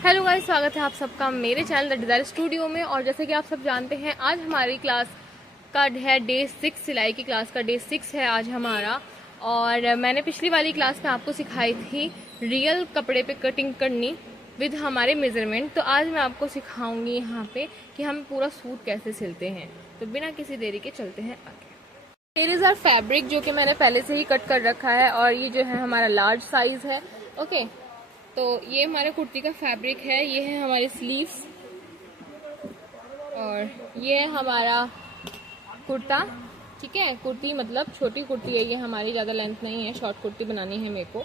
Hello guys, स्वागत है आप सबका मेरे चैनल द डिज़ायर स्टूडियो में। और जैसे कि आप सब जानते हैं, आज हमारी क्लास का है डे 6, सिलाई की क्लास का डे 6 है आज हमारा। और मैंने पिछली वाली क्लास में आपको सिखाई थी रियल कपड़े पे कटिंग करनी विद हमारे मेज़रमेंट। तो आज मैं आपको सिखाऊंगी यहाँ पे कि हम पूरा सूट कैसे सिलते हैं। तो बिना किसी देरी के चलते हैं आगे। हेयर इज़ आर फैब्रिक, जो कि मैंने पहले से ही कट कर रखा है, और ये जो है हमारा लार्ज साइज़ है। ओके, तो ये हमारे कुर्ती का फैब्रिक है, ये है हमारी स्लीव्स, और ये है हमारा कुर्ता। ठीक है, कुर्ती मतलब छोटी कुर्ती है ये हमारी, ज़्यादा लेंथ नहीं है, शॉर्ट कुर्ती बनानी है मेरे को।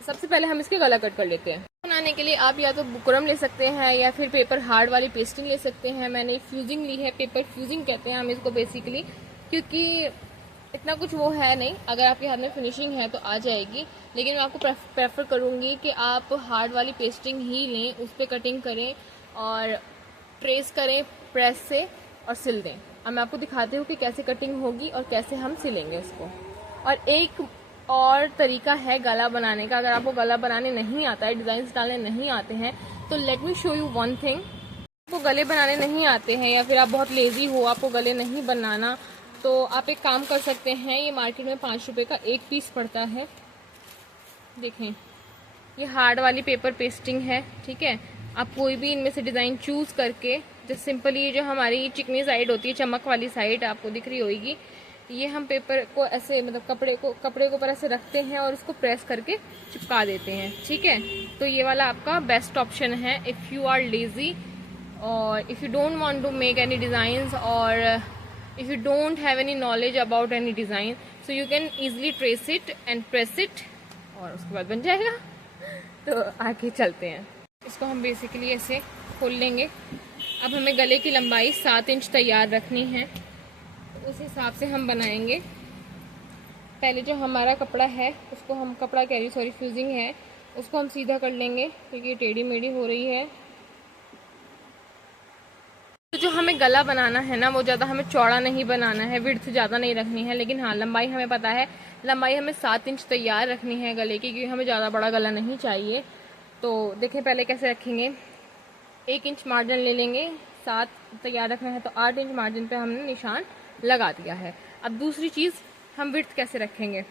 सबसे पहले हम इसके गला कट कर लेते हैं। बनाने के लिए आप या तो बुकरम ले सकते हैं या फिर पेपर हार्ड वाली पेस्टिंग ले सकते हैं। मैंने फ्यूजिंग ली है, पेपर फ्यूजिंग कहते हैं हम इसको बेसिकली, क्योंकि इतना कुछ वो है नहीं। अगर आपके हाथ में फिनिशिंग है तो आ जाएगी, लेकिन मैं आपको प्रेफर करूँगी कि आप हार्ड वाली पेस्टिंग ही लें, उस पर कटिंग करें और ट्रेस करें प्रेस से और सिल दें। अब मैं आपको दिखाती हूँ कि कैसे कटिंग होगी और कैसे हम सिलेंगे उसको। और एक और तरीका है गला बनाने का। अगर आपको गला बनाने नहीं आता है, डिज़ाइंस डालने नहीं आते हैं, तो let me show you one thing. आपको गले बनाने नहीं आते हैं या फिर आप बहुत लेजी हो, आपको गले नहीं बनाना, तो आप एक काम कर सकते हैं। ये मार्केट में 5 रुपये का एक पीस पड़ता है। देखें, ये हार्ड वाली पेपर पेस्टिंग है। ठीक है, आप कोई भी इनमें से डिज़ाइन चूज़ करके, जैसे सिंपली ये जो हमारी चिकनी साइड होती है, चमक वाली साइड आपको दिख रही होगी, ये हम पेपर को ऐसे मतलब कपड़े को ऊपर ऐसे रखते हैं और उसको प्रेस करके चिपका देते हैं। ठीक है, तो ये वाला आपका बेस्ट ऑप्शन है इफ़ यू आर लेज़ी, और if you don't want to make any designs, और if you don't have any knowledge about any design, so you can easily trace it and press it, और उसके बाद बन जाएगा। तो आगे चलते हैं। इसको हम बेसिकली ऐसे खोल लेंगे। अब हमें गले की लंबाई 7 इंच तैयार रखनी है, तो उस हिसाब से हम बनाएंगे। पहले जो हमारा कपड़ा है उसको हम, कपड़ा कह रही सॉरी, फ्यूजिंग है, उसको हम सीधा कर लेंगे क्योंकि ये टेढ़ी मेढ़ी हो रही है। तो जो हमें गला बनाना है ना, वो ज़्यादा हमें चौड़ा नहीं बनाना है, विड्थ ज़्यादा नहीं रखनी है, लेकिन हाँ लंबाई हमें पता है, लंबाई हमें 7 इंच तैयार रखनी है गले की, क्योंकि हमें ज़्यादा बड़ा गला नहीं चाहिए। तो देखें पहले कैसे रखेंगे। 1 इंच मार्जिन ले लेंगे, 7 तैयार रखना है तो 8 इंच मार्जिन पे हमने निशान लगा दिया है। अब दूसरी चीज़, हम विड्थ कैसे रखेंगे।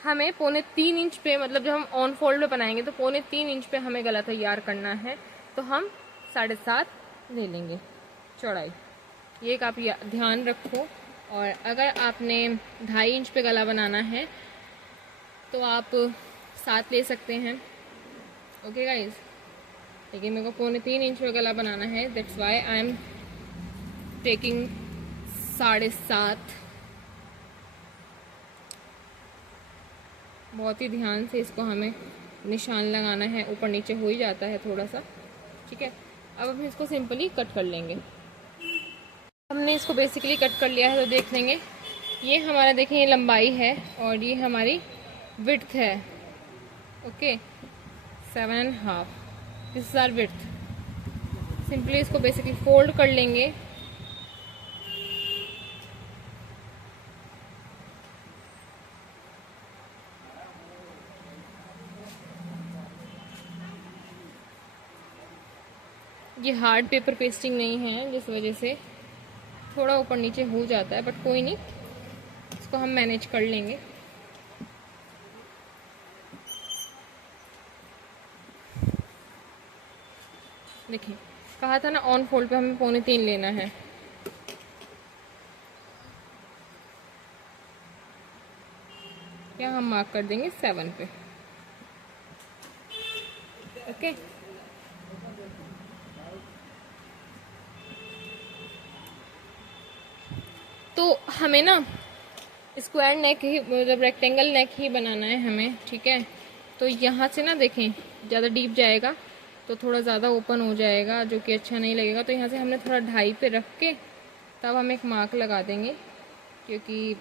हमें 3.25 इंच पे, मतलब जब हम ऑन फोल्ड में बनाएंगे तो 3.25 इंच पे हमें गला तैयार करना है, तो हम 7.5 ले लेंगे चौड़ाई। ये एक आप ध्यान रखो। और अगर आपने 2.5 इंच पे गला बनाना है तो आप 7 ले सकते हैं। ओके गाइज, लेकिन मेरे को 3.25 इंच पे गला बनाना है, that's why I am taking 7.5। बहुत ही ध्यान से इसको हमें निशान लगाना है, ऊपर नीचे हो ही जाता है थोड़ा सा। ठीक है, अब हम इसको सिंपली कट कर लेंगे। हमने इसको बेसिकली कट कर लिया है, तो देख लेंगे ये हमारा, देखें ये लंबाई है और ये हमारी विड्थ है। Okay, 7.5, this is our width. Simply इसको बेसिकली फोल्ड कर लेंगे। ये हार्ड पेपर पेस्टिंग नहीं है, जिस वजह से थोड़ा ऊपर नीचे हो जाता है, बट कोई नहीं, इसको हम मैनेज कर लेंगे। देखिए, कहा था ना ऑन फोल्ड पे हमें 3.25 लेना है। या हम मार्क कर देंगे 7 पे। ओके, तो हमें ना स्क्वायर नेक ही, मतलब रेक्टेंगल नेक ही बनाना है हमें। ठीक है, तो यहाँ से ना देखें ज़्यादा डीप जाएगा तो थोड़ा ज़्यादा ओपन हो जाएगा, जो कि अच्छा नहीं लगेगा। तो यहाँ से हमने थोड़ा 2.5 पे रख के तब हम एक मार्क लगा देंगे, क्योंकि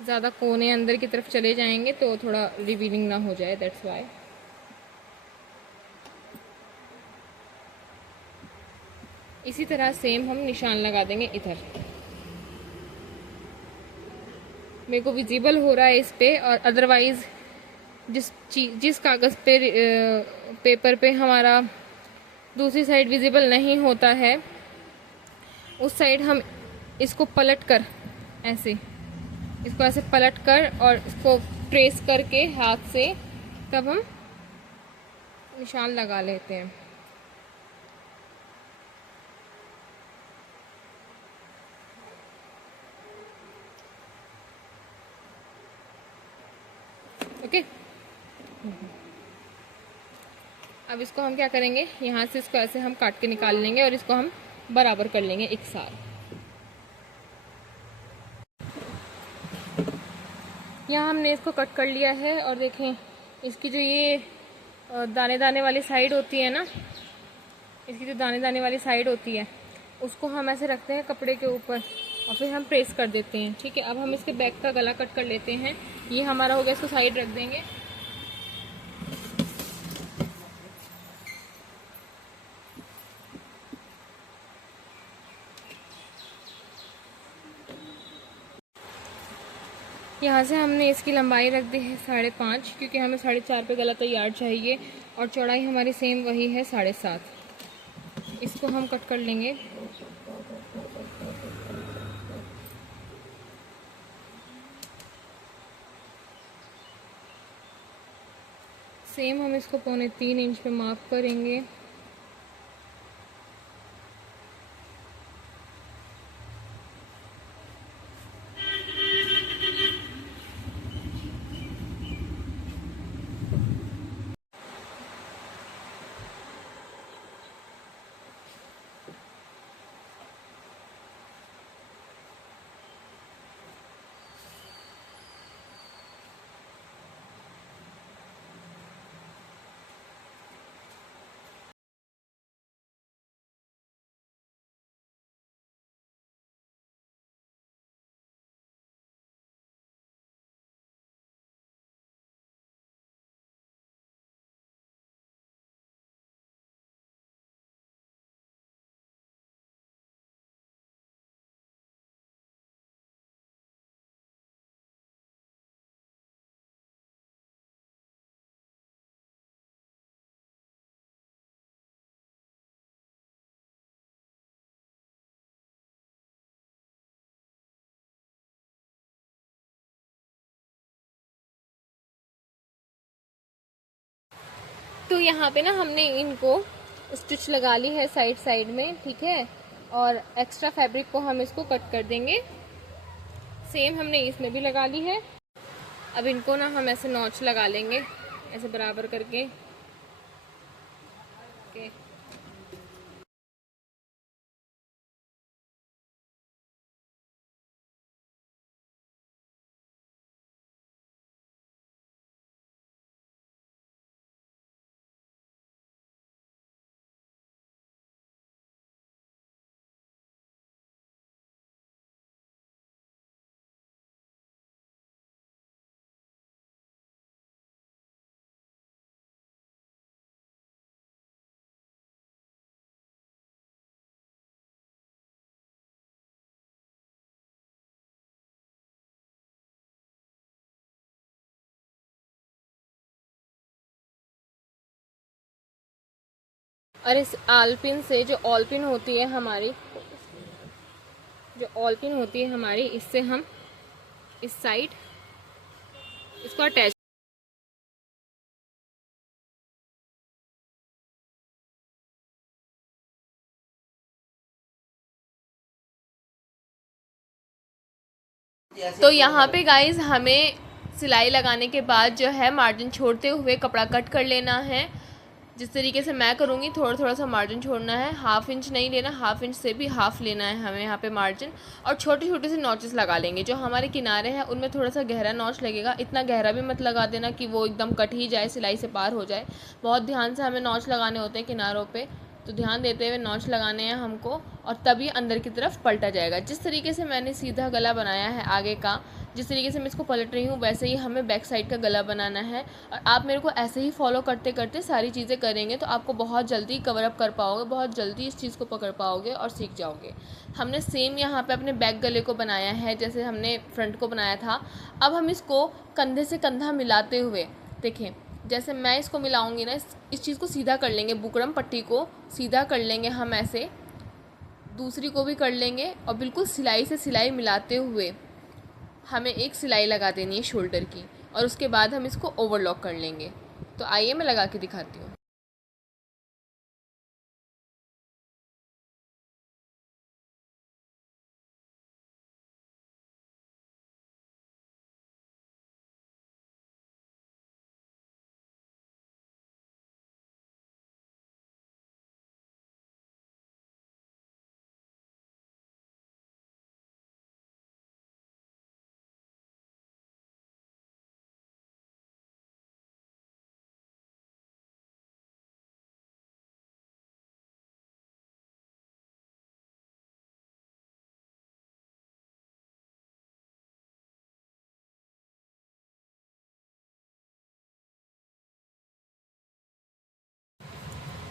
ज़्यादा कोने अंदर की तरफ चले जाएंगे तो थोड़ा रिवीलिंग ना हो जाए, दैट्स वाई। इसी तरह सेम हम निशान लगा देंगे इधर। मेरे को विजिबल हो रहा है इस पे, और अदरवाइज़ जिस कागज़ पे पेपर पे हमारा दूसरी साइड विजिबल नहीं होता है, उस साइड हम इसको पलट कर ऐसे पलट कर और इसको ट्रेस करके हाथ से तब हम निशान लगा लेते हैं। ओके, अब इसको हम क्या करेंगे, यहाँ से इसको ऐसे हम काट के निकाल लेंगे और इसको हम बराबर कर लेंगे एक साथ। यहाँ हमने इसको कट कर लिया है और देखें इसकी जो ये दाने दाने वाली साइड होती है ना, इसकी जो दाने दाने वाली साइड होती है उसको हम ऐसे रखते हैं कपड़े के ऊपर और फिर हम प्रेस कर देते हैं। ठीक है, अब हम इसके बैक का गला कट कर लेते हैं। ये हमारा हो गया, इसको साइड रख देंगे। यहाँ से हमने इसकी लंबाई रख दी है 5.5, क्योंकि हमें 4.5 पे गला तैयार चाहिए और चौड़ाई हमारी सेम वही है 7.5। इसको हम कट कर लेंगे। सेम हम इसको 3.25 इंच पे मार्क करेंगे। तो यहाँ पे ना हमने इनको स्टिच लगा ली है साइड साइड में। ठीक है, और एक्स्ट्रा फैब्रिक को हम इसको कट कर देंगे। सेम हमने इसमें भी लगा ली है। अब इनको ना हम ऐसे नॉच लगा लेंगे, ऐसे बराबर करके। ओके, और इस आलपिन से जो ऑलपिन होती है हमारी, इससे हम इस साइड इसको अटैच। तो यहाँ पे गाइज हमें सिलाई लगाने के बाद जो है मार्जिन छोड़ते हुए कपड़ा कट कर लेना है। जिस तरीके से मैं करूँगी, थोड़ा थोड़ा सा मार्जिन छोड़ना है। 1/2 इंच नहीं लेना, 1/2 इंच से भी हाफ लेना है हमें यहाँ पे मार्जिन। और छोटे छोटे से नॉचेस लगा लेंगे। जो हमारे किनारे हैं उनमें थोड़ा सा गहरा नॉच लगेगा। इतना गहरा भी मत लगा देना कि वो एकदम कट ही जाए, सिलाई से पार हो जाए। बहुत ध्यान से हमें नॉच लगाने होते हैं किनारों पर, तो ध्यान देते हुए नॉच लगाने हैं हमको, और तभी अंदर की तरफ पलटा जाएगा। जिस तरीके से मैंने सीधा गला बनाया है आगे का, जिस तरीके से मैं इसको पलट रही हूँ, वैसे ही हमें बैक साइड का गला बनाना है। और आप मेरे को ऐसे ही फॉलो करते करते सारी चीज़ें करेंगे तो आपको बहुत जल्दी कवर अप कर पाओगे, बहुत जल्दी इस चीज़ को पकड़ पाओगे और सीख जाओगे। हमने सेम यहाँ पे अपने बैक गले को बनाया है जैसे हमने फ्रंट को बनाया था। अब हम इसको कंधे से कंधा मिलाते हुए देखें, जैसे मैं इसको मिलाऊंगी ना, इस चीज़ को सीधा कर लेंगे, बुकरम पट्टी को सीधा कर लेंगे हम ऐसे, दूसरी को भी कर लेंगे और बिल्कुल सिलाई से सिलाई मिलाते हुए हमें एक सिलाई लगा देनी है शोल्डर की, और उसके बाद हम इसको ओवरलॉक कर लेंगे। तो आइए मैं लगा के दिखाती हूँ।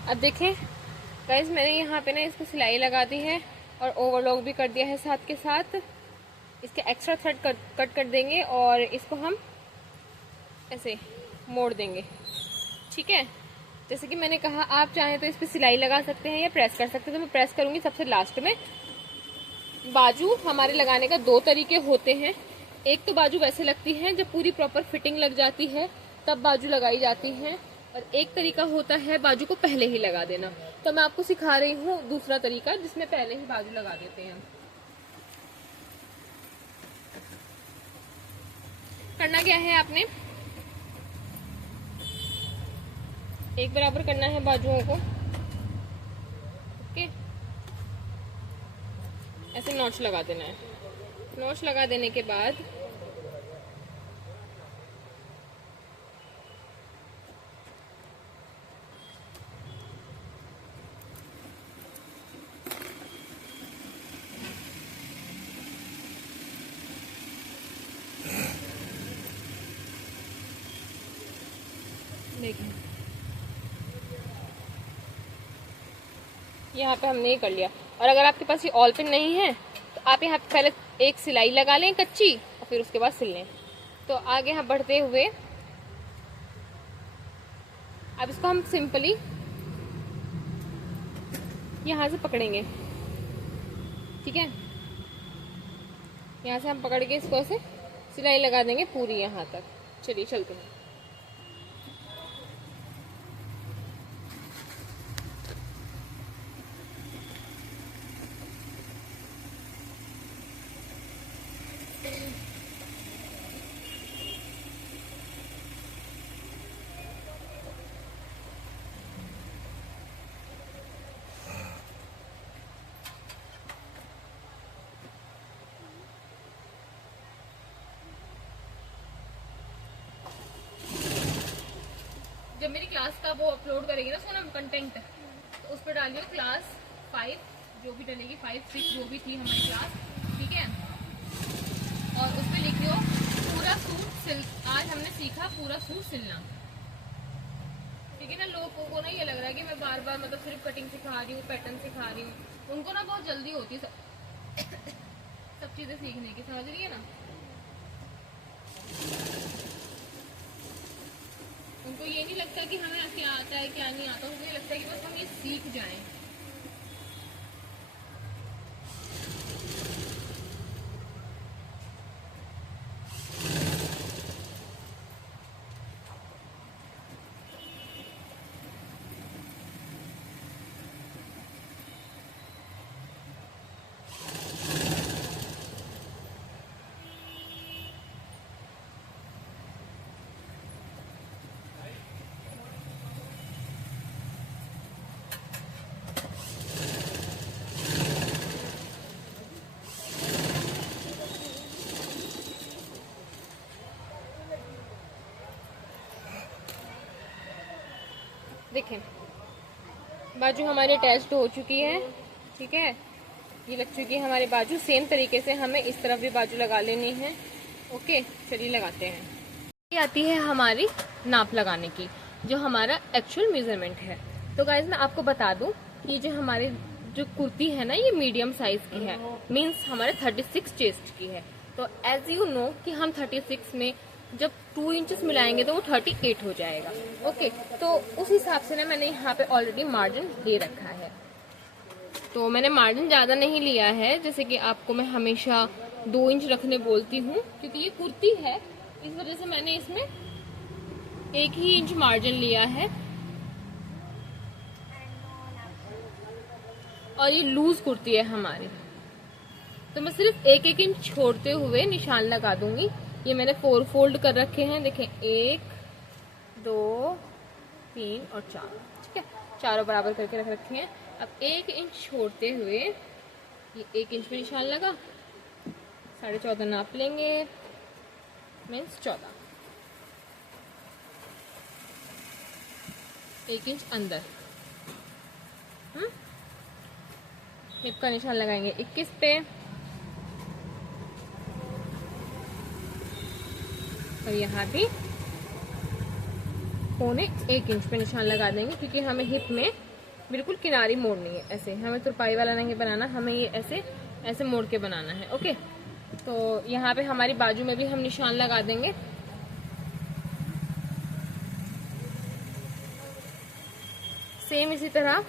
अब देखें गाइस, मैंने यहाँ पे ना इसको सिलाई लगा दी है और ओवरलॉक भी कर दिया है साथ के साथ। इसके एक्स्ट्रा थ्रेड कट कर देंगे और इसको हम ऐसे मोड़ देंगे, ठीक है। जैसे कि मैंने कहा, आप चाहें तो इस पर सिलाई लगा सकते हैं या प्रेस कर सकते हैं, तो मैं प्रेस करूंगी सबसे लास्ट में। बाजू हमारे लगाने का दो तरीके होते हैं। एक तो बाजू वैसे लगती है जब पूरी प्रॉपर फिटिंग लग जाती है, तब बाजू लगाई जाती है, और एक तरीका होता है बाजू को पहले ही लगा देना। तो मैं आपको सिखा रही हूँ दूसरा तरीका, जिसमें पहले ही बाजू लगा देते हैं। करना क्या है, आपने एक बराबर करना है बाजुओं को, ओके। ऐसे नॉच लगा देना है। नॉच लगा देने के बाद देखिए, यहाँ पे हमने ये कर लिया। और अगर आपके पास ये ऑल पिन नहीं है तो आप यहाँ पे पहले एक सिलाई लगा लें कच्ची, और फिर उसके बाद सिल लें। तो आगे यहाँ बढ़ते हुए अब इसको हम सिंपली यहाँ से पकड़ेंगे, ठीक है। यहाँ से हम पकड़ के इसको ऐसे सिलाई लगा देंगे पूरी यहाँ तक। चलिए चलते हैं। जब मेरी क्लास का वो अपलोड करेगी ना सोनम कंटेंट, तो उस पर डालिए क्लास 5, जो भी डलेगी 5, 6 जो भी थी हमारी क्लास, ठीक है। और उस पर लिखियो पूरा सूट सिल। आज हमने सीखा पूरा सूट सिलना, ठीक है ना। लोगों को ना ये लग रहा है कि मैं बार बार मतलब सिर्फ कटिंग सिखा रही हूँ, पैटर्न सिखा रही हूँ। उनको ना बहुत जल्दी होती है सब चीजें सीखने की, समझ रही है ना। उनको ये नहीं लगता कि हमें क्या आता है क्या नहीं आता, उनको ये लगता है कि बस हम ये सीख जाएं। देखें, बाजू हमारी अटैच्ड हो चुकी है, ठीक है। ये लग चुकी है हमारी बाजू। सेम तरीके से हमें इस तरफ भी बाजू लगा लेनी है, ओके। चलिए लगाते हैं। ये आती है हमारी नाप लगाने की, जो हमारा एक्चुअल मेजरमेंट है। तो गाइज मैं आपको बता दूं कि जो हमारी जो कुर्ती है ना, ये मीडियम साइज की है, मीन्स हमारे 36 चेस्ट की है। तो एज यू नो कि हम 36 में जब 2 इंचेस मिलाएंगे तो वो 38 हो जाएगा। ओके, तो उस हिसाब से ना मैंने यहाँ पे ऑलरेडी मार्जिन दे रखा है। तो मैंने मार्जिन ज़्यादा नहीं लिया है, जैसे कि आपको मैं हमेशा 2 इंच रखने बोलती हूँ, क्योंकि ये कुर्ती है इस वजह से मैंने इसमें 1 ही इंच मार्जिन लिया है। और ये लूज कुर्ती है हमारी, तो मैं सिर्फ 1-1 इंच छोड़ते हुए निशान लगा दूंगी। ये मैंने 4 फोल्ड कर रखे हैं, देखें 1 2 3 और 4, ठीक है, चारों बराबर करके रख रखे हैं। अब 1 इंच छोड़ते हुए ये 1 इंच में निशान लगा, 14.5 नाप लेंगे, मीन्स 14, 1 इंच अंदर। हिप का निशान लगाएंगे 21 पे, और यहाँ भी 1.25 इंच पे निशान लगा देंगे, क्योंकि हमें हिप में बिल्कुल किनारी मोड़नी है। ऐसे हमें तुरपाई वाला नहीं बनाना, हमें ये ऐसे ऐसे मोड़ के बनाना है। ओके, तो यहाँ पे हमारी बाजू में भी हम निशान लगा देंगे। सेम इसी तरह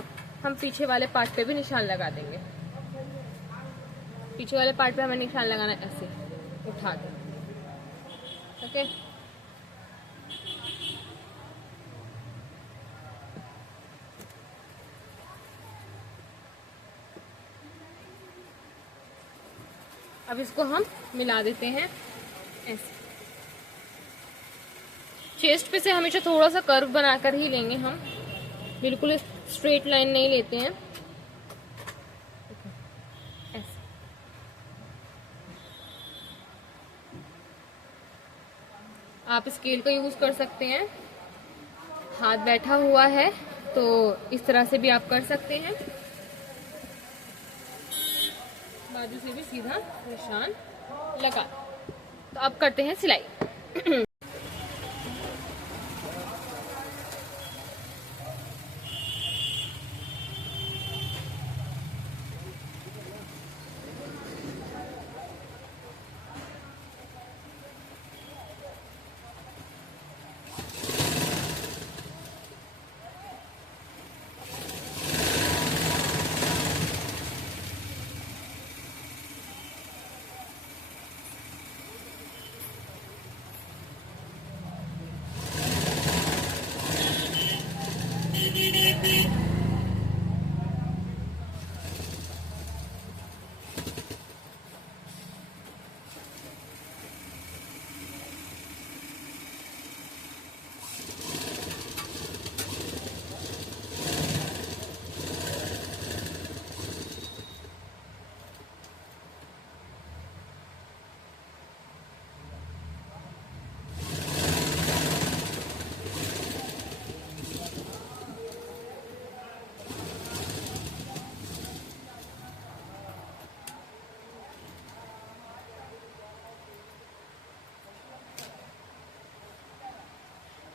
हम पीछे वाले पार्ट पे भी निशान लगा देंगे। पीछे वाले पार्ट पे हमें निशान लगाना है ऐसे उठा के। ओके, अब इसको हम मिला देते हैं ऐसे। चेस्ट पे से हमेशा थोड़ा सा कर्व बनाकर ही लेंगे हम, बिल्कुल स्ट्रेट लाइन नहीं लेते हैं। ऐसे आप स्केल का यूज कर सकते हैं, हाथ बैठा हुआ है तो इस तरह से भी आप कर सकते हैं, बाजू से भी सीधा निशान लगा। तो अब करते हैं सिलाई।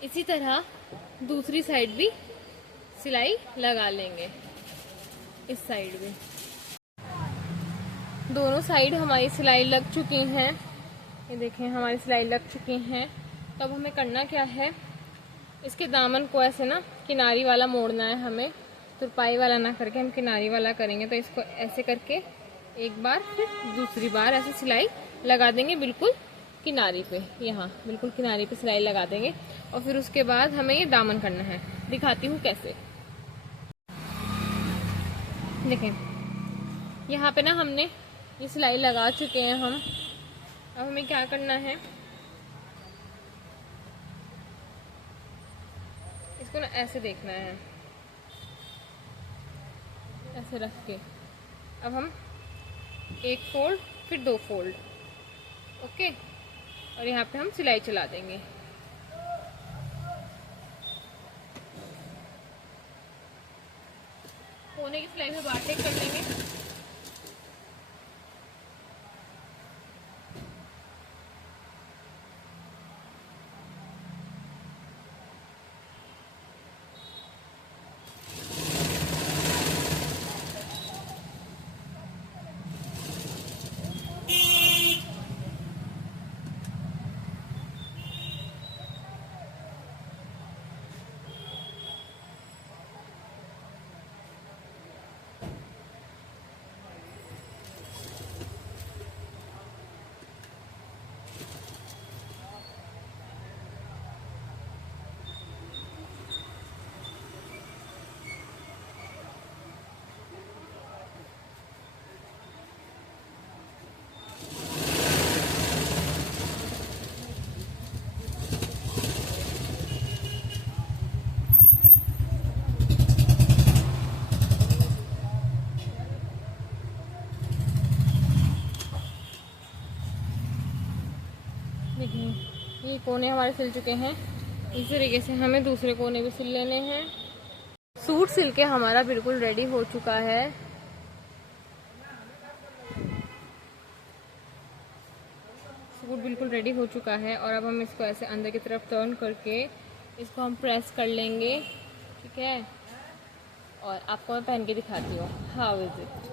इसी तरह दूसरी साइड भी सिलाई लगा लेंगे, इस साइड भी। दोनों साइड हमारी सिलाई लग चुकी हैं, ये देखें हमारी सिलाई लग चुकी हैं। तो अब हमें करना क्या है, इसके दामन को ऐसे ना किनारी वाला मोड़ना है हमें, तुरपाई वाला ना करके हम किनारी वाला करेंगे। तो इसको ऐसे करके एक बार फिर दूसरी बार ऐसे सिलाई लगा देंगे, बिल्कुल किनारी पे, यहाँ बिल्कुल किनारी पे सिलाई लगा देंगे। और फिर उसके बाद हमें ये दामन करना है, दिखाती हूँ कैसे। देखें यहाँ पे ना हमने ये सिलाई लगा चुके हैं हम। अब हमें क्या करना है, इसको ना ऐसे देखना है, ऐसे रख के। अब हम 1 फोल्ड फिर 2 फोल्ड, ओके, और यहाँ पे हम सिलाई चला देंगे। कोने की सिलाई में बाटे कर लेंगे। ये कोने हमारे सिल चुके हैं। इस तरीके से हमें दूसरे कोने भी सिल लेने हैं। सूट सिल के हमारा बिल्कुल रेडी हो चुका है। सूट बिल्कुल रेडी हो चुका है और अब हम इसको ऐसे अंदर की तरफ टर्न करके इसको हम प्रेस कर लेंगे, ठीक है। और आपको मैं पहन के दिखाती हूँ हाउ इज़ इट।